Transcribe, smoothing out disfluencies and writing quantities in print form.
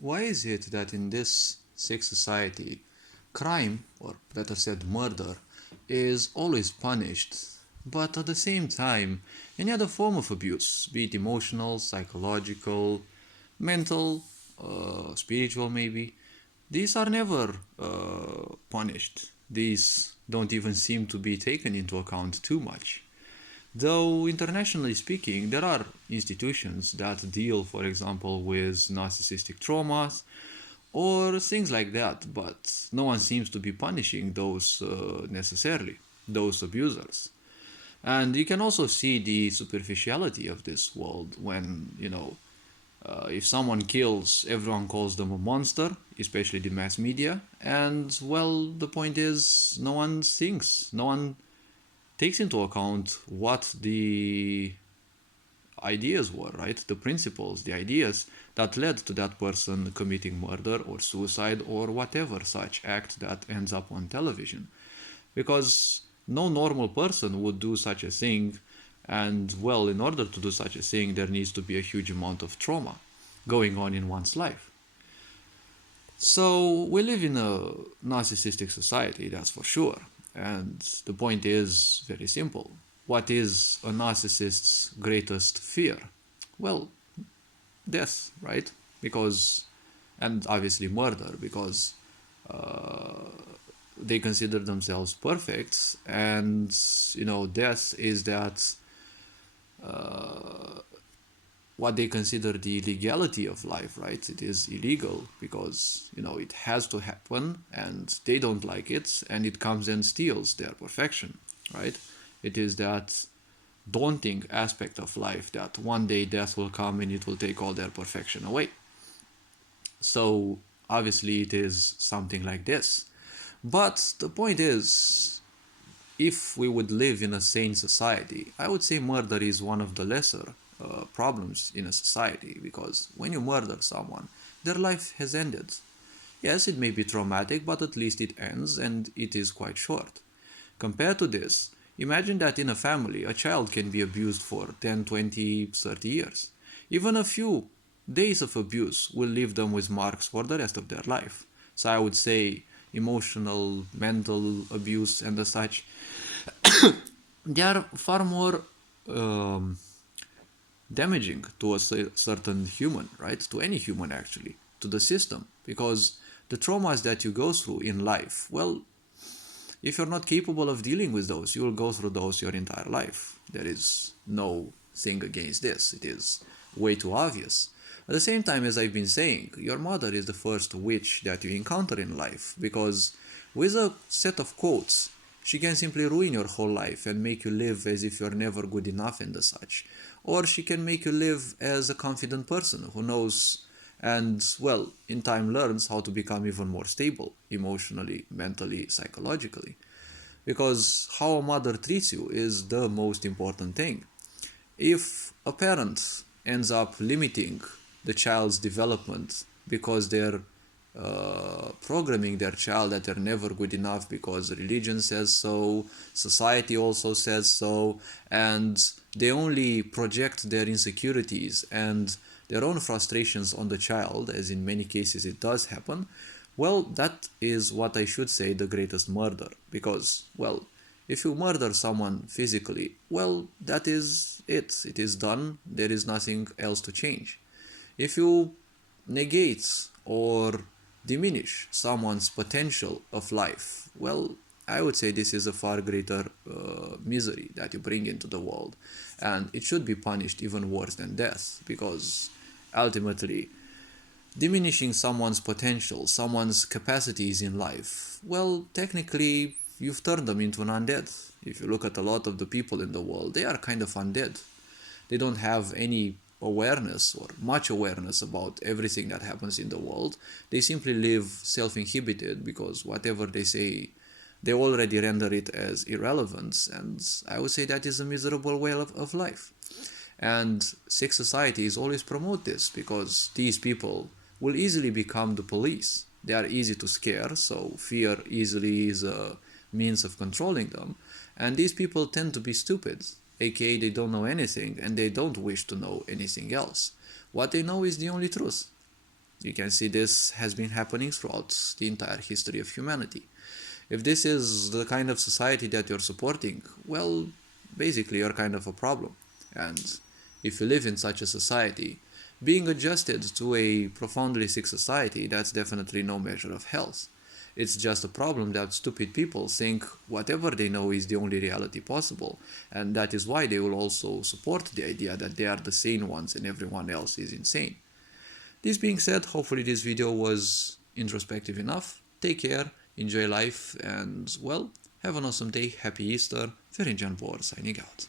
Why is it that in this sick society, crime, or better said murder, is always punished, but at the same time, any other form of abuse, be it emotional, psychological, mental, spiritual maybe, these are never punished. These don't even seem to be taken into account too much. Though, internationally speaking, there are institutions that deal, for example, with narcissistic traumas or things like that, but no one seems to be punishing those necessarily, those abusers. And you can also see the superficiality of this world when, if someone kills, everyone calls them a monster, especially the mass media. And, well, the point is, no one thinks, no one takes into account what the ideas were, right? The principles, the ideas that led to that person committing murder or suicide or whatever such act that ends up on television. Because no normal person would do such a thing, and well, in order to do such a thing, there needs to be a huge amount of trauma going on in one's life. So we live in a narcissistic society, that's for sure. And the point is very simple. What is a narcissist's greatest fear? Well, death, right? Because, and obviously murder, because they consider themselves perfect, and death is that what they consider the legality of life, right? It is illegal because it has to happen, and they don't like it, and it comes and steals their perfection, right? It is that daunting aspect of life that one day death will come and it will take all their perfection away. So obviously it is something like this. But the point is, if we would live in a sane society, I would say murder is one of the lesser problems in a society, because when you murder someone, their life has ended. Yes, it may be traumatic, but at least it ends, and it is quite short. Compared to this, imagine that in a family, a child can be abused for 10, 20, 30 years. Even a few days of abuse will leave them with marks for the rest of their life. So I would say emotional, mental abuse and the such, they are far more um, damaging to a certain human, right? To any human actually, to the system, because the traumas that you go through in life, well, if you're not capable of dealing with those, you will go through those your entire life. There is no thing against this. It is way too obvious. At the same time, as I've been saying, your mother is the first witch that you encounter in life, because with a set of quotes, she can simply ruin your whole life and make you live as if you're never good enough and the such. Or she can make you live as a confident person who knows and, well, in time learns how to become even more stable emotionally, mentally, psychologically. Because how a mother treats you is the most important thing. If a parent ends up limiting the child's development because they're programming their child that they're never good enough because religion says so, society also says so, and they only project their insecurities and their own frustrations on the child, as in many cases it does happen, well, that is what I should say the greatest murder. Because, well, if you murder someone physically, well, that is it. It is done. There is nothing else to change. If you negate or diminish someone's potential of life, well, I would say this is a far greater misery that you bring into the world. And it should be punished even worse than death, because ultimately, diminishing someone's potential, someone's capacities in life, well, technically, you've turned them into an undead. If you look at a lot of the people in the world, they are kind of undead. They don't have any awareness or much awareness about everything that happens in the world. They simply live self-inhibited because whatever they say, they already render it as irrelevant. And I would say that is a miserable way of life. And sick societies always promote this because these people will easily become the police. They are easy to scare, so fear easily is a means of controlling them. And these people tend to be stupid, aka they don't know anything and they don't wish to know anything else. What they know is the only truth. You can see this has been happening throughout the entire history of humanity. If this is the kind of society that you're supporting, well, basically you're kind of a problem. And if you live in such a society, being adjusted to a profoundly sick society, that's definitely no measure of health. It's just a problem that stupid people think whatever they know is the only reality possible, and that is why they will also support the idea that they are the sane ones and everyone else is insane. This being said, hopefully this video was introspective enough. Take care, enjoy life, and well, have an awesome day. Happy Easter. Ferenc Bor signing out.